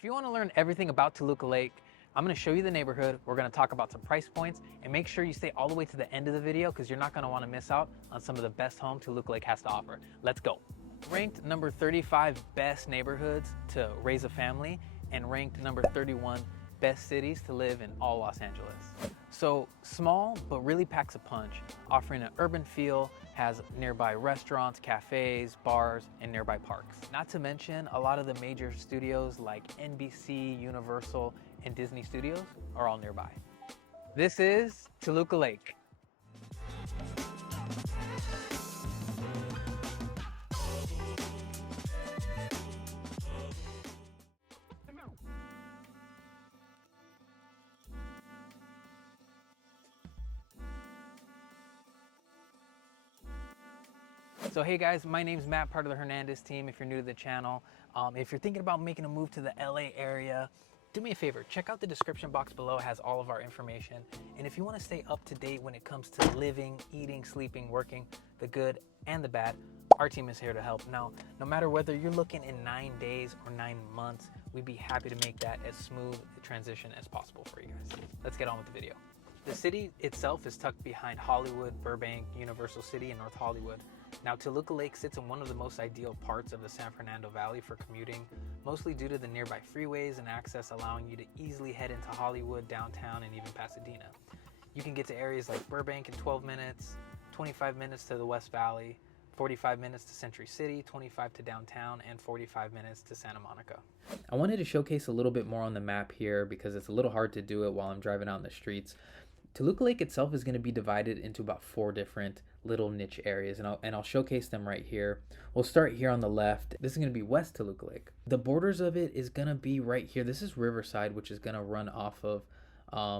If you want to learn everything about Toluca Lake, I'm going to show you the neighborhood. We're going to talk about some price points, and make sure you stay all the way to the end of the video because you're not going to want to miss out on some of the best homes Toluca Lake has to offer. Let's go. Ranked number 35 best neighborhoods to raise a family, and ranked number 31 best cities to live in all Los Angeles. So small, but really packs a punch, offering an urban feel, has nearby restaurants, cafes, bars, and nearby parks. Not to mention, a lot of the major studios like NBC, Universal, and Disney Studios are all nearby. This is Toluca Lake. So hey guys, my name's Matt, part of the Hernandez team if you're new to the channel. If you're thinking about making a move to the LA area, do me a favor, check out the description box below. It has all of our information. And if you want to stay up to date when it comes to living, eating, sleeping, working, the good and the bad, our team is here to help. Now, no matter whether you're looking in 9 days or 9 months, we'd be happy to make that as smooth a transition as possible for you guys. Let's get on with the video. The city itself is tucked behind Hollywood, Burbank, Universal City, and North Hollywood. Now, Toluca Lake sits in one of the most ideal parts of the San Fernando Valley for commuting, mostly due to the nearby freeways and access allowing you to easily head into Hollywood, downtown, and even Pasadena. You can get to areas like Burbank in 12 minutes, 25 minutes to the West Valley, 45 minutes to Century City, 25 to downtown, and 45 minutes to Santa Monica. I wanted to showcase a little bit more on the map here because it's a little hard to do it while I'm driving out in the streets. Toluca Lake itself is going to be divided into about 4 different little niche areas, and I'll showcase them right here. We'll start here on the left. This is going to be West Toluca Lake. The borders of it is going to be right here. This is Riverside, which is going to run off of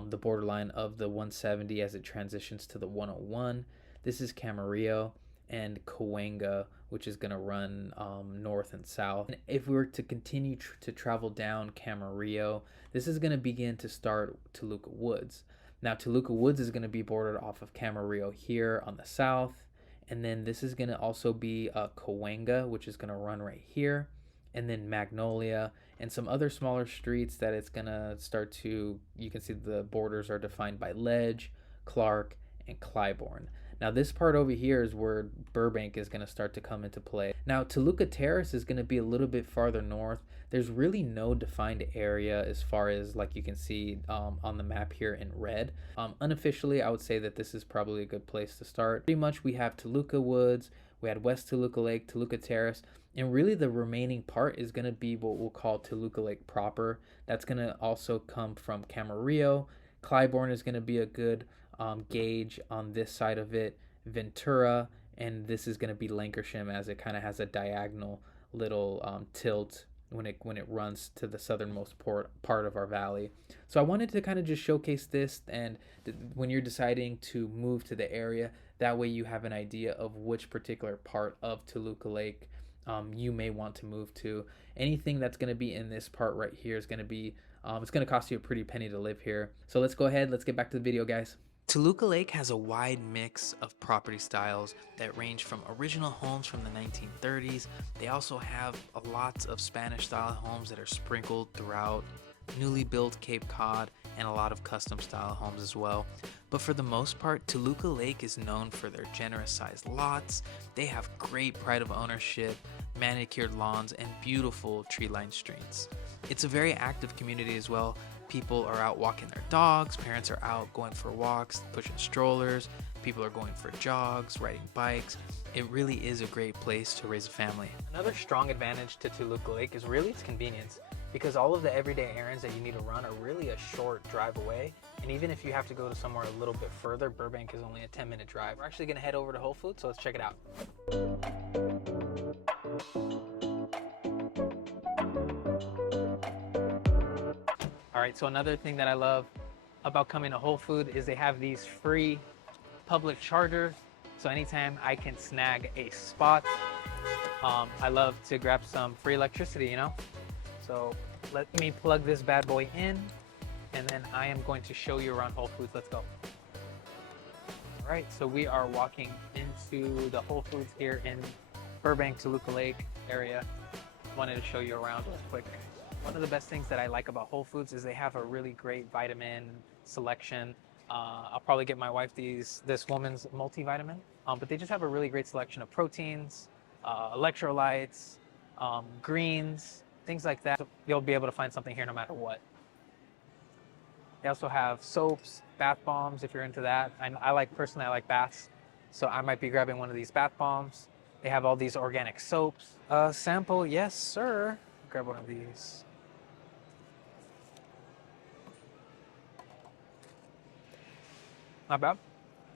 the borderline of the 170 as it transitions to the 101. This is Camarillo and Cahuenga, which is going to run north and south. And if we were to continue to travel down Camarillo, this is going to begin to start Toluca Woods. Now, Toluca Woods is going to be bordered off of Camarillo here on the south. And then this is going to also be Cahuenga, which is going to run right here. And then Magnolia and some other smaller streets that it's going to start to, you can see the borders are defined by Ledge, Clark, and Clybourne. Now, this part over here is where Burbank is going to start to come into play. Now, Toluca Terrace is going to be a little bit farther north. There's really no defined area as far as, like you can see on the map here in red. Unofficially, I would say that this is probably a good place to start. Pretty much we have Toluca Woods, we had West Toluca Lake, Toluca Terrace, and really the remaining part is going to be what we'll call Toluca Lake proper. That's going to also come from Camarillo. Clybourne is going to be a good gauge on this side of it, Ventura, and this is going to be Lancashire as it kind of has a diagonal little tilt when it runs to the southernmost part of our valley. So I wanted to kind of just showcase this, and when you're deciding to move to the area, that way you have an idea of which particular part of Toluca Lake you may want to move to. Anything that's going to be in this part right here is going to be it's going to cost you a pretty penny to live here. So let's go ahead, let's get back to the video, guys. Toluca Lake has a wide mix of property styles that range from original homes from the 1930s. They also have lots of Spanish style homes that are sprinkled throughout, newly built Cape Cod, and a lot of custom style homes as well. But for the most part, Toluca Lake is known for their generous sized lots. They have great pride of ownership, manicured lawns, and beautiful tree-lined streets. It's a very active community as well. People are out walking their dogs, parents are out going for walks, pushing strollers, people are going for jogs, riding bikes. It really is a great place to raise a family. Another strong advantage to Toluca Lake is really its convenience, because all of the everyday errands that you need to run are really a short drive away. And even if you have to go to somewhere a little bit further, Burbank is only a 10-minute drive. We're actually gonna head over to Whole Foods, so let's check it out. All right, so another thing that I love about coming to Whole Foods is they have these free public chargers. So anytime I can snag a spot, I love to grab some free electricity, you know? So let me plug this bad boy in, and then I am going to show you around Whole Foods. Let's go. All right, so we are walking into the Whole Foods here in Burbank, Toluca Lake area. Wanted to show you around real quick. One of the best things that I like about Whole Foods is they have a really great vitamin selection. I'll probably get my wife this woman's multivitamin, but they just have a really great selection of proteins, electrolytes, greens, things like that. So you'll be able to find something here no matter what. They also have soaps, bath bombs if you're into that. Personally, I like baths, so I might be grabbing one of these bath bombs. They have all these organic soaps. Sample, yes, sir. Grab one of these. Not bad.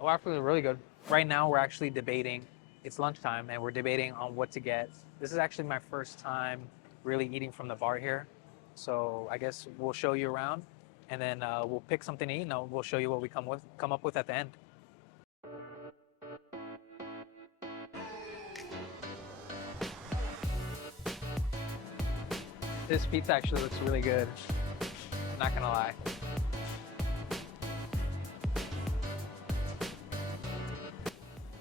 Oh, actually, really good. Right now, we're actually debating. It's lunchtime, and we're debating on what to get. This is actually my first time really eating from the bar here, so I guess we'll show you around, and then we'll pick something to eat, and we'll show you what we come up with at the end. This pizza actually looks really good. I'm not gonna lie.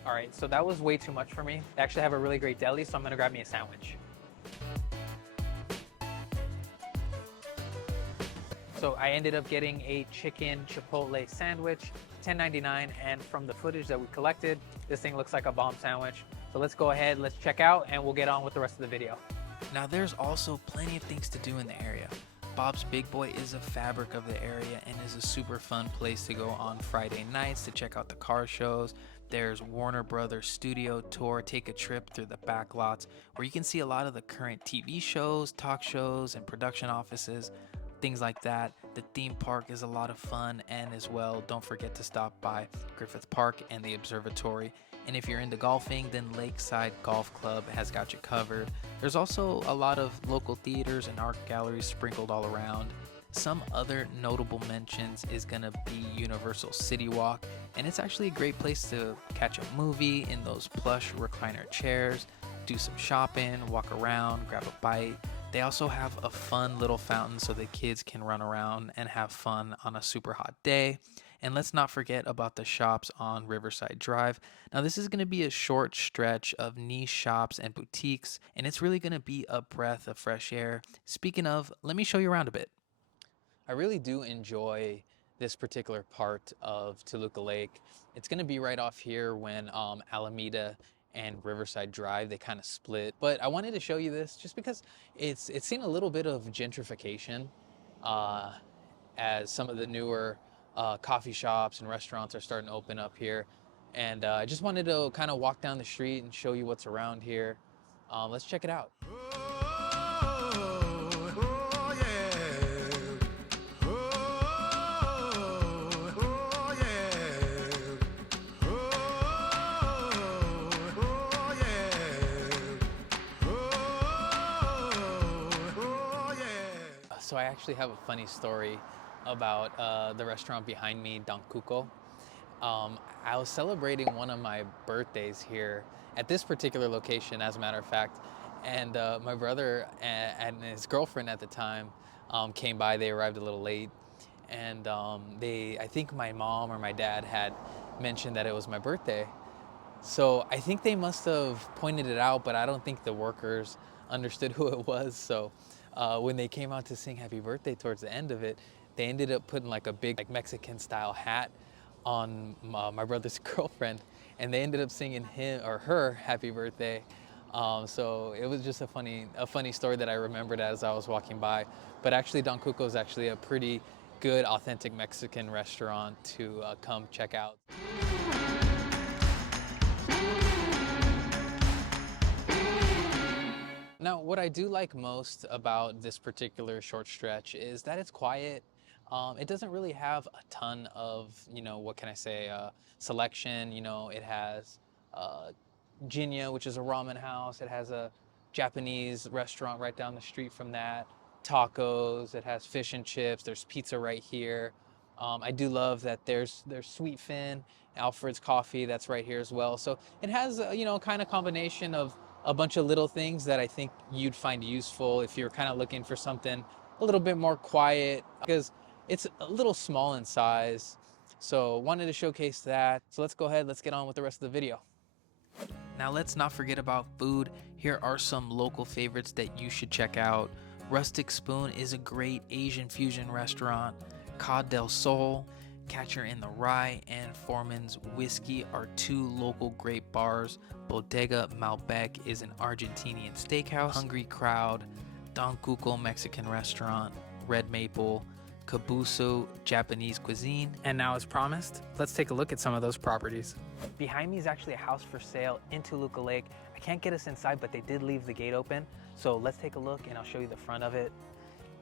All right, so that was way too much for me. They actually have a really great deli, so I'm gonna grab me a sandwich. So I ended up getting a chicken chipotle sandwich, $10.99, and from the footage that we collected, this thing looks like a bomb sandwich. So let's go ahead, let's check out, and we'll get on with the rest of the video. Now there's also plenty of things to do in the area. Bob's Big Boy is a fabric of the area and is a super fun place to go on Friday nights to check out the car shows. There's Warner Brothers Studio Tour, take a trip through the back lots where you can see a lot of the current TV shows, talk shows, and production offices, things like that. The theme park is a lot of fun, and as well, don't forget to stop by Griffith Park and the observatory. And if you're into golfing, then Lakeside Golf Club has got you covered. There's also a lot of local theaters and art galleries sprinkled all around. Some other notable mentions is gonna be Universal City Walk, and it's actually a great place to catch a movie in those plush recliner chairs, do some shopping, walk around, grab a bite. They also have a fun little fountain so the kids can run around and have fun on a super hot day. And let's not forget about the shops on Riverside Drive. Now, this is going to be a short stretch of niche shops and boutiques, and it's really going to be a breath of fresh air. Speaking of, let me show you around a bit. I really do enjoy this particular part of Toluca Lake. It's going to be right off here when Alameda and Riverside Drive, they kind of split. But I wanted to show you this just because it's seen a little bit of gentrification as some of the newer coffee shops and restaurants are starting to open up here. And I just wanted to kind of walk down the street and show you what's around here. Let's check it out. So I actually have a funny story about the restaurant behind me, Don Cuco. I was celebrating one of my birthdays here at this particular location, as a matter of fact, and my brother and his girlfriend at the time came by. They arrived a little late, and I think my mom or my dad had mentioned that it was my birthday. So I think they must have pointed it out, but I don't think the workers understood who it was. So when they came out to sing happy birthday towards the end of it, they ended up putting like a big Mexican style hat on my brother's girlfriend, and they ended up singing him or her happy birthday. So it was just a funny story that I remembered as I was walking by. But actually, Don Cuco is actually a pretty good, authentic Mexican restaurant to come check out. Now, what I do like most about this particular short stretch is that it's quiet. It doesn't really have a ton of, what can I say, selection. It has Jinya, which is a ramen house. It has a Japanese restaurant right down the street from that. Tacos. It has fish and chips. There's pizza right here. I do love that there's Sweet Fin, Alfred's Coffee, that's right here as well. So it has, kind of combination of a bunch of little things that I think you'd find useful if you're kind of looking for something a little bit more quiet, because it's a little small in size. So wanted to showcase that. So let's go ahead, let's get on with the rest of the video. Now let's not forget about food. Here are some local favorites that you should check out. Rustic Spoon is a great Asian fusion restaurant. Ca del Sol, Catcher in the Rye, and Foreman's Whiskey are two local grape bars. Bodega Malbec is an Argentinian steakhouse. Hungry Crowd, Don Cuco Mexican restaurant. Red Maple, Kabuso Japanese cuisine. And now, as promised, let's take a look at some of those properties. Behind me is actually a house for sale in Toluca Lake. I can't get us inside, but they did leave the gate open. So let's take a look and I'll show you the front of it.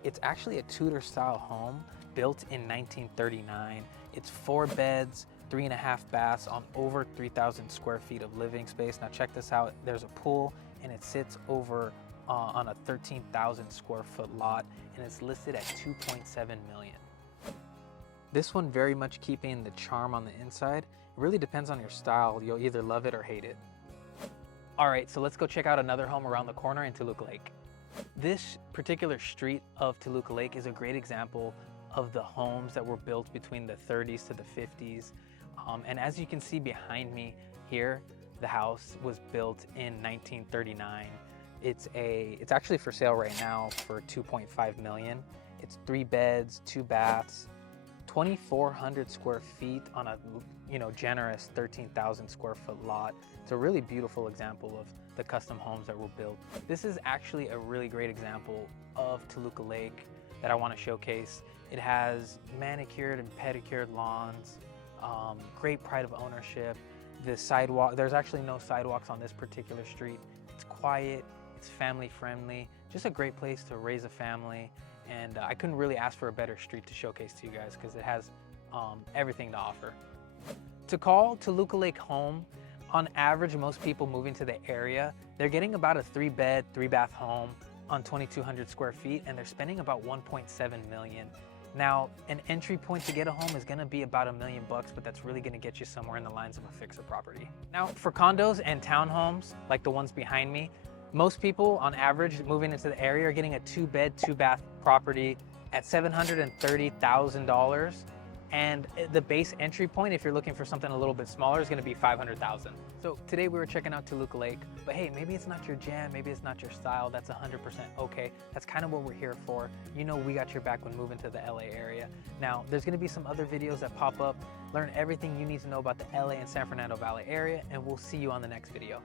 It's actually a Tudor style home built in 1939. It's 4 beds, 3.5 baths on over 3,000 square feet of living space. Now check this out. There's a pool and it sits over on a 13,000 square foot lot, and it's listed at $2.7 million. This one very much keeping the charm on the inside. It really depends on your style. You'll either love it or hate it. All right, so let's go check out another home around the corner in Toluca Lake. This particular street of Toluca Lake is a great example of the homes that were built between the 30s to the 50s. And as you can see behind me here, the house was built in 1939. It's actually for sale right now for $2.5 million. It's 3 beds, 2 baths, 2,400 square feet on a generous 13,000 square foot lot. It's a really beautiful example of the custom homes that were built. This is actually a really great example of Toluca Lake that I want to showcase. It has manicured and pedicured lawns, great pride of ownership. The sidewalk, there's actually no sidewalks on this particular street. It's quiet, it's family friendly, just a great place to raise a family. And I couldn't really ask for a better street to showcase to you guys because it has everything to offer. To call Toluca Lake home, on average, most people moving to the area, they're getting about a 3-bed, 3-bath home on 2,200 square feet, and they're spending about $1.7 million. Now, an entry point to get a home is gonna be about $1 million, but that's really gonna get you somewhere in the lines of a fixer property. Now, for condos and townhomes, like the ones behind me, most people on average moving into the area are getting a 2-bed, 2-bath property at $730,000. And the base entry point, if you're looking for something a little bit smaller, is gonna be $500,000. So today we were checking out Toluca Lake, but hey, maybe it's not your jam, maybe it's not your style, that's 100% okay. That's kind of what we're here for. You know we got your back when moving to the LA area. Now, there's gonna be some other videos that pop up. Learn everything you need to know about the LA and San Fernando Valley area, and we'll see you on the next video.